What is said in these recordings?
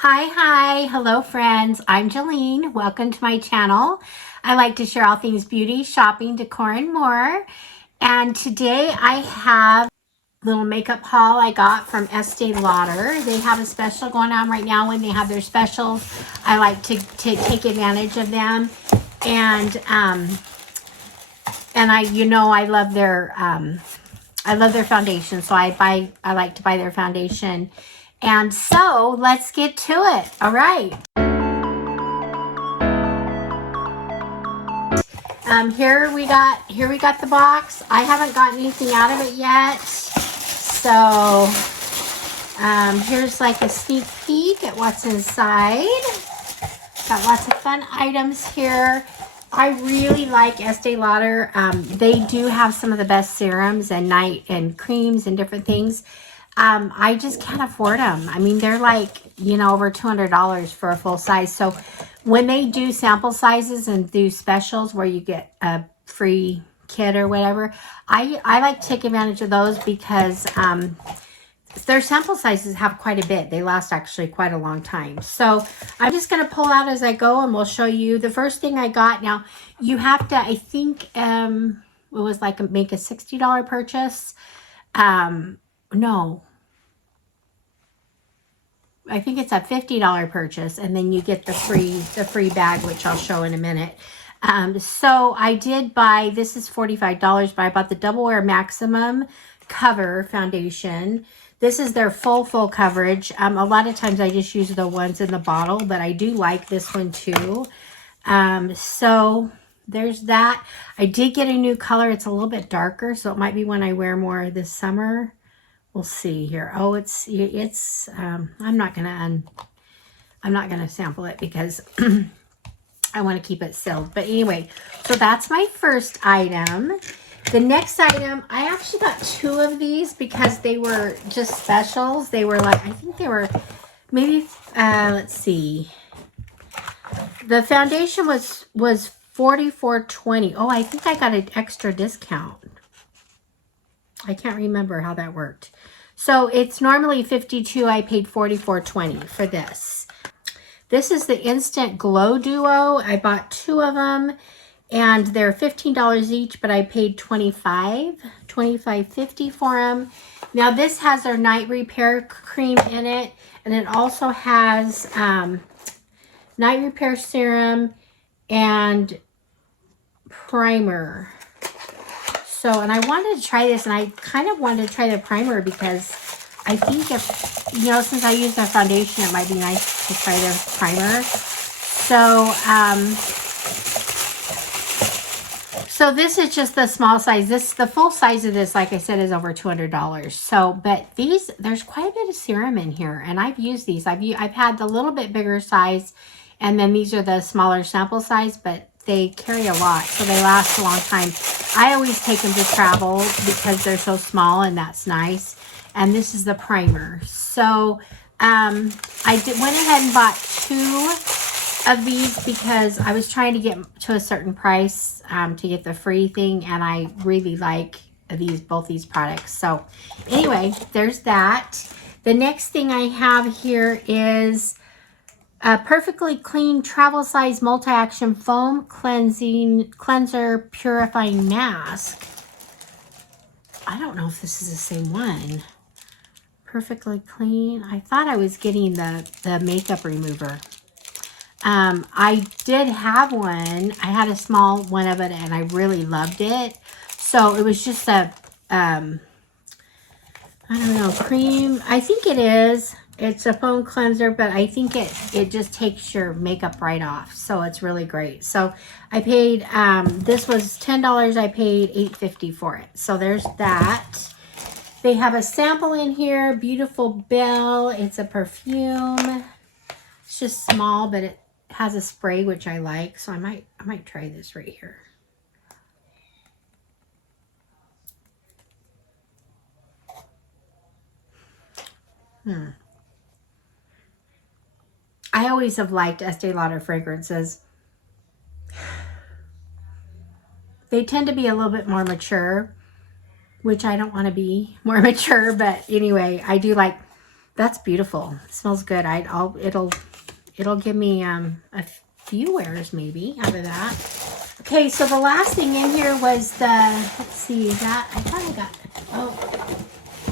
Hi, hello friends. I'm Jolene. Welcome to my channel. I like to share all things beauty, shopping, decor, and more. And today I have a little makeup haul I got from Estee Lauder. They have a special going on right now. When they have their specials, I like to take advantage of them. And I love their foundation. So I like to buy their foundation. And so let's get to it. All right. Here we got the box. I haven't gotten anything out of it yet. So here's like a sneak peek at what's inside. Got lots of fun items here. I really like Estee Lauder. They do have some of the best serums and night and creams and different things. I just can't afford them. I mean, they're like, over $200 for a full size. So when they do sample sizes and do specials where you get a free kit or whatever, I like to take advantage of those because their sample sizes have quite a bit. They last actually quite a long time. So I'm just going to pull out as I go and we'll show you. The first thing I got, now you have to, I think it was like make a $60 purchase. No. I think it's a $50 purchase, and then you get the free bag, which I'll show in a minute. So I did buy, this is $45, but I bought the Double Wear Maximum Cover Foundation. This is their full coverage. A lot of times I just use the ones in the bottle, but I do like this one too. So there's that. I did get a new color. It's a little bit darker, so it might be one I wear more this summer. We'll see here. Oh, I'm not gonna sample it because I want to keep it sealed. But anyway, so that's my first item. The next item, I actually got two of these because they were just specials. They were like, I think they were maybe let's see. The foundation was $44.20. Oh, I think I got an extra discount. I can't remember how that worked. So it's normally $52. I paid $44.20 for this. This is the Instant Glow Duo. I bought two of them and they're $15 each, but I paid $25.50 for them. Now this has our night repair cream in it, and it also has night repair serum and primer. So, and I wanted to try this, and I kind of wanted to try the primer because I think if, since I use their foundation, it might be nice to try their primer. So this is just the small size. The full size of this, like I said, is over $200. So, but there's quite a bit of serum in here, and I've used these. I've had the little bit bigger size, and then these are the smaller sample size, but they carry a lot, so they last a long time. I always take them to travel because they're so small, and that's nice. And this is the primer. So I went ahead and bought two of these because I was trying to get to a certain price to get the free thing, and I really like both these products. So anyway, there's that. The next thing I have here is a perfectly clean travel size multi-action foam cleanser purifying mask. I don't know if this is the same one. Perfectly clean. I thought I was getting the makeup remover. I did have one. I had a small one of it and I really loved it. So it was just a I don't know, cream. I think it is. It's a foam cleanser, but I think it just takes your makeup right off. So it's really great. So I paid, this was $10. I paid $8.50 for it. So there's that. They have a sample in here. Beautiful Belle. It's a perfume. It's just small, but it has a spray, which I like. So I might try this right here. I always have liked Estee Lauder fragrances. They tend to be a little bit more mature, which I don't want to be more mature, but anyway, I do like That's beautiful. It smells good. It'll give me a few wears maybe out of that. Okay, so the last thing in here was the, let's see, that I thought I got, oh,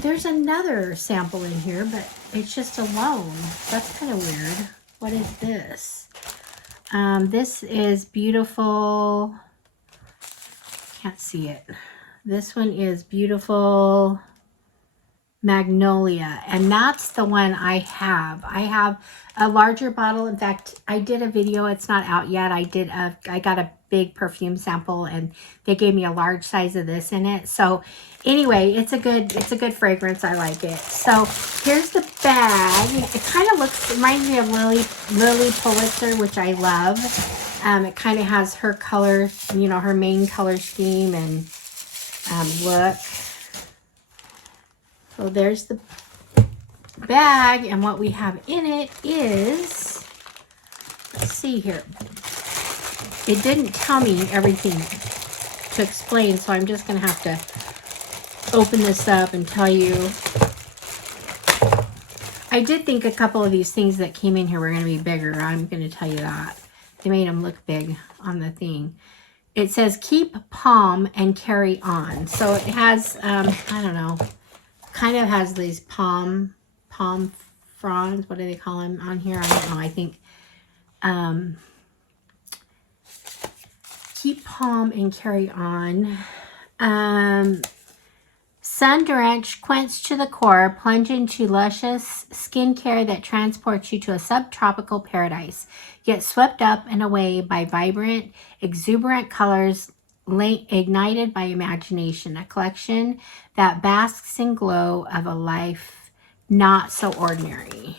there's another sample in here, but it's just alone. That's kind of weird. What is this? This is beautiful. Can't see it. This one is beautiful Magnolia, and that's the one I have. I have a larger bottle. In fact, I did a video. It's not out yet. I got a big perfume sample, and they gave me a large size of this in it. So anyway, it's a good fragrance. I like it. So here's the bag. It kind of reminds me of Lily Pulitzer, which I love. It kind of has her color, you know, her main color scheme and look. So there's the bag, and what we have in it is, let's see here. It didn't tell me everything to explain, so I'm just going to have to open this up and tell you. I did think a couple of these things that came in here were going to be bigger. I'm going to tell you that. They made them look big on the thing. It says keep palm and carry on. So it has, I don't know, kind of has these palm fronds. What do they call them on here? I don't know. I think keep palm and carry on. Sun drenched, quench to the core, plunge into luscious skincare that transports you to a subtropical paradise. Get swept up and away by vibrant, exuberant colors ignited by imagination. A collection that basks in glow of a life not so ordinary.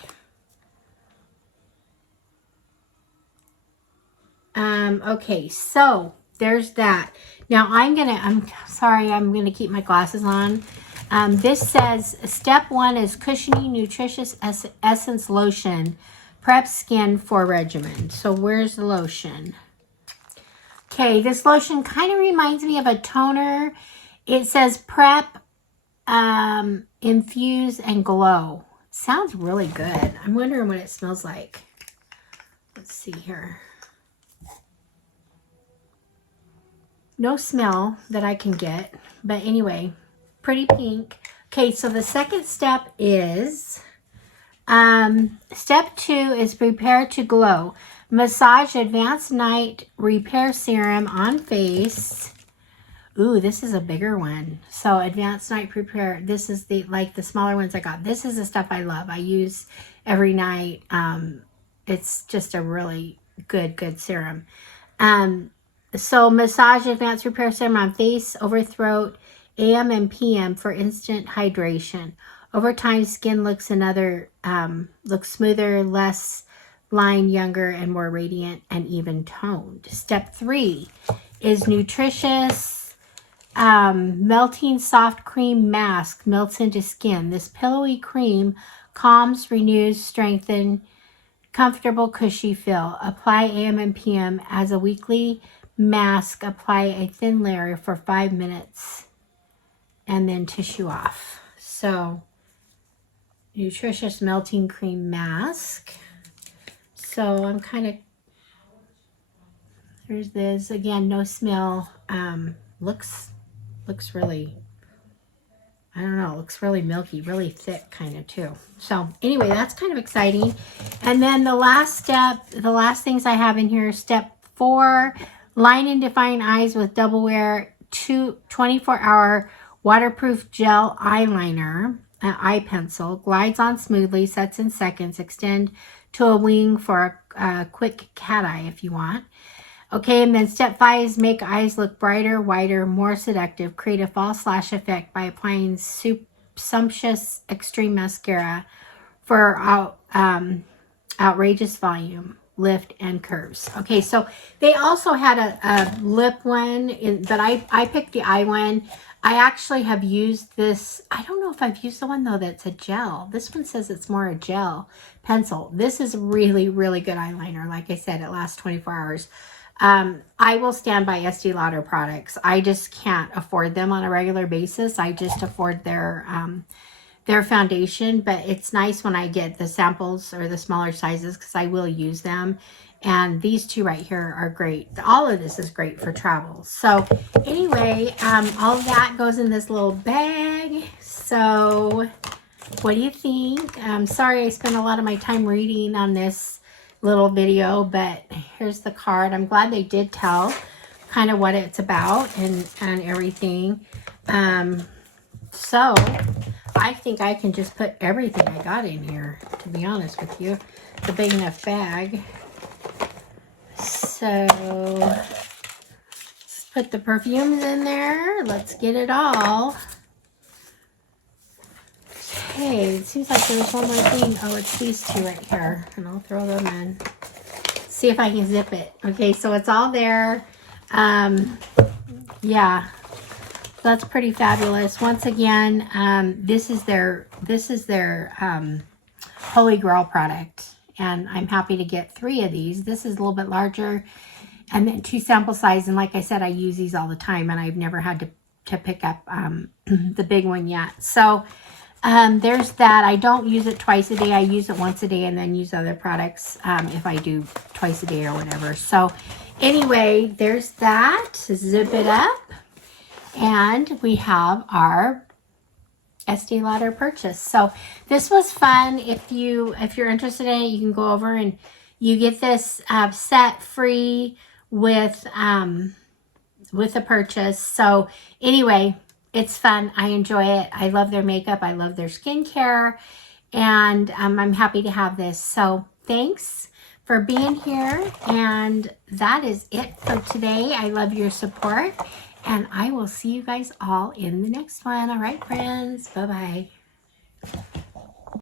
Okay, so there's that. Now I'm sorry, I'm gonna keep my glasses on. This says step 1 is cushiony, nutritious essence lotion. Prep skin for regimen. So where's the lotion? Okay, this lotion kind of reminds me of a toner. It says prep, infuse, and glow. Sounds really good. I'm wondering what it smells like. Let's see here. No smell that I can get, but anyway, pretty pink. Okay, so the second step is, step 2 is prepare to glow. Massage Advanced Night Repair Serum on face. Ooh, this is a bigger one. So Advanced Night Repair, this is like the smaller ones I got. This is the stuff I love. I use every night. It's just a really good serum. So Massage Advanced Repair Serum on face, over throat, AM and PM for instant hydration. Over time, skin looks smoother, less lined, younger, and more radiant and even toned. Step 3 is nutritious, melting soft cream mask melts into skin. This pillowy cream calms, renews, strengthens, comfortable, cushy feel. Apply AM and PM as a weekly mask. Apply a thin layer for 5 minutes and then tissue off. So nutritious melting cream mask. So I'm kind of, there's this again, no smell. Looks really, I don't know, looks really milky, really thick kind of too. So anyway, that's kind of exciting. And then the last step, the last things I have in here, step 4, line and define eyes with doublewear 24-hour waterproof gel eyeliner, eye pencil, glides on smoothly, sets in seconds, extend to a wing for a quick cat eye if you want. Okay, and then step 5 is make eyes look brighter, wider, more seductive. Create a false lash effect by applying sumptuous extreme mascara for outrageous volume, lift, and curves. Okay, so they also had a lip one, but I picked the eye one. I actually have used this. I don't know if I've used the one, though, that's a gel. This one says it's more a gel pencil. This is really, really good eyeliner. Like I said, it lasts 24 hours. I will stand by Estee Lauder products. I just can't afford them on a regular basis. I just afford their their foundation, but it's nice when I get the samples or the smaller sizes because I will use them. And these two right here are great. All of this is great for travel. So anyway, all of that goes in this little bag. So what do you think? I'm sorry I spent a lot of my time reading on this little video, but here's the card. I'm glad they did tell kind of what it's about and everything. So I think I can just put everything I got in here, to be honest with you. It's a big enough bag. So let's put the perfumes in there. Let's get it all. Okay, it seems like there's one more thing. Oh, it's these two right here, and I'll throw them in. See if I can zip it. Okay, so it's all there. Yeah, that's pretty fabulous. Once again, this is their Holy Grail product, and I'm happy to get 3 of these. This is a little bit larger, and then 2 sample size. And like I said, I use these all the time, and I've never had to pick up the big one yet. So there's that. I don't use it twice a day. I use it once a day and then use other products if I do twice a day or whatever. So anyway, there's that. Zip it up. And we have our Estee Lauder purchase. So this was fun. If you're interested in it, you can go over and you get this set free with a purchase. So anyway, it's fun. I enjoy it. I love their makeup. I love their skincare. And I'm happy to have this. So thanks for being here. And that is it for today. I love your support. And I will see you guys all in the next one. All right, friends. Bye-bye.